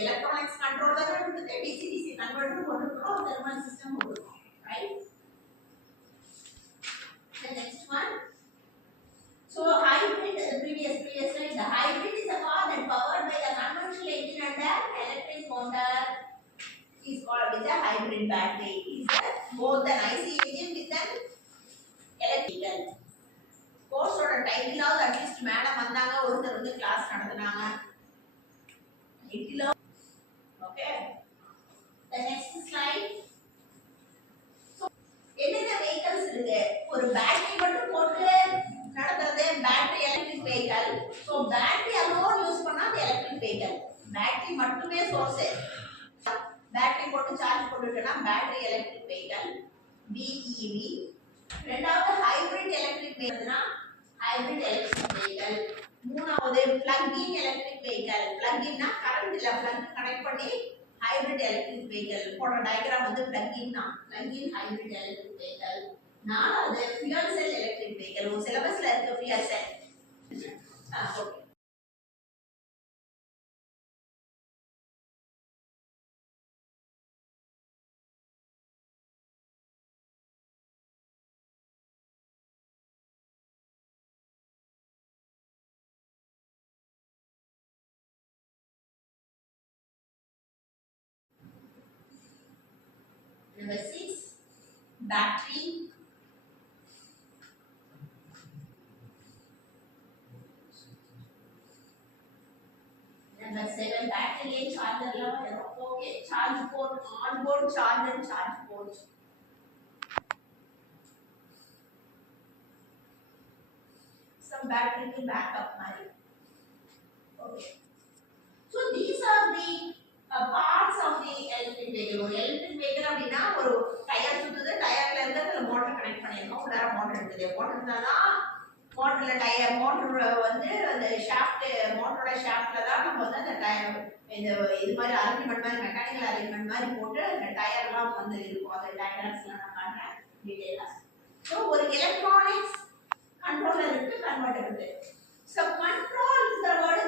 electronics controller இருக்குது DC DC converter போட்டுறோம் thermal system போட்டுறோம் right. The next one, so hybrid, the previous slide, the hybrid is a car that powered by the conventional engine and the electric motor is called with a hybrid battery. Is both an IC engine with an electrical. Course oda title ஆவது at least madam வந்தாங்க ஒருத்தர் வந்து கிளாஸ் நடத்துனாங்க title. Okay, the next slide. So என்னென்ன vehicles இருக்கு, ஒரு பேட்டரி மட்டும் போட்டு நடத்துறது battery electric vehicle. So battery alone use பண்ணா அது எலக்ட்ரிக் வெஹிக்கிள், பேட்டரி மட்டுமே சோர்ஸ், பேட்டரி போட்டு சார்ஜ் போட்டுட்டா பேட்டரி எலக்ட்ரிக் வெஹிக்கிள் BEV. ரெண்டாவது ஹைபிரிட் எலக்ட்ரிக் வெஹிக்கிள்னா ஹைபிரிட் எலக்ட்ரிக் வெஹிக்கிள். மூணாவது plug in electric vehicle, plug இன்னா கரண்ட் இல்ல பிளக் கனெக்ட் பண்ணி ஹைபிரிட் எலக்ட்ரிக் வெஹிக்கிள் போட டயகிராம் வந்து பிளக் இன் தான், plug in hybrid electric vehicle. நாலாவது ஃபியூல் செல் எலக்ட்ரிக் வெஹிக்கிள், ஒரு சிலபஸ்ல இருக்கு fuel cell. Okay, number 6 battery. Number 7 battery and charger la varum. Okay, charge port, on board charge and charge port. Some battery ki backup mari. Okay, so these are the parts of the electric vehicle. Electric vehicle அப்படினா ஒரு டயர் சுத்துது, டயர்ல இருந்து அந்த motor connect பண்ணிருக்கோம், உள்ள மோட்டார் இருக்குது. மோட்டார் தான் மோட்டர்ல டயர், மோட்டார் வந்து அந்த ஷாஃப்ட், மோட்டரோட ஷாஃப்ட்ல தான் நம்ம வந்து அந்த டயர் இந்த இது மாதிரி அரேஞ்ச்மென்ட் மாதிரி மெக்கானிக்கல் அரேஞ்ச்மென்ட் மாதிரி போட்டு அந்த டயர்லாம் வந்து இருக்கும். அந்த டயக்ராம்ஸ்லாம் நான் காட்டுறேன் டீடைலா. ஸோ ஒரு எலக்ட்ரானிக்ஸ் கண்ட்ரோலர் இருக்கு, கன்வெர்ட்டர் இருக்கு. ஸோ கண்ட்ரோல்ங்கிற வேர்டு